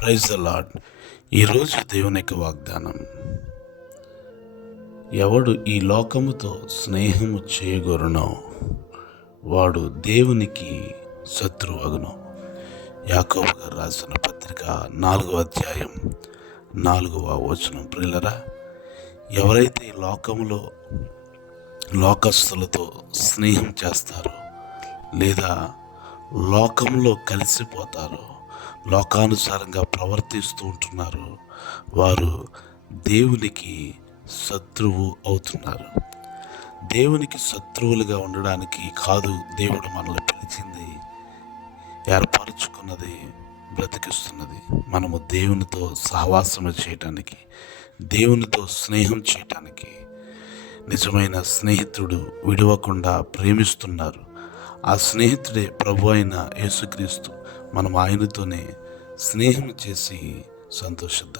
Praise the lord. ఈరోజు దేవుని యొక్క వాగ్దానం, ఎవడు ఈ లోకముతో స్నేహము చేయగోరునో వాడు దేవునికి శత్రువగును. యాకోబు గారు రాసిన పత్రిక 4వ అధ్యాయం 4వ వచనం. ప్రియులరా, ఎవరైతే ఈ లోకములో లోకస్తులతో స్నేహం చేస్తారో లేదా లోకంలో కలిసిపోతారో, లోకానుసారంగా ప్రవర్తిస్తూ ఉంటున్నారు, వారు దేవునికి శత్రువు అవుతున్నారు. దేవునికి శత్రువులుగా ఉండడానికి కాదు దేవుడు మనల్ని పిలిచింది, ఏర్పరచుకున్నది, బ్రతికిస్తున్నది. మనము దేవునితో సహవాసము చేయటానికి, దేవునితో స్నేహం చేయటానికి. నిజమైన స్నేహితుడు విడవకుండా ప్రేమిస్తున్నారు. ఆ స్నేహితుడే ప్రభు అయిన యేసుక్రీస్తు. మనం ఆయనతోనే స్నేహం చేసి సంతోషిద్దాం.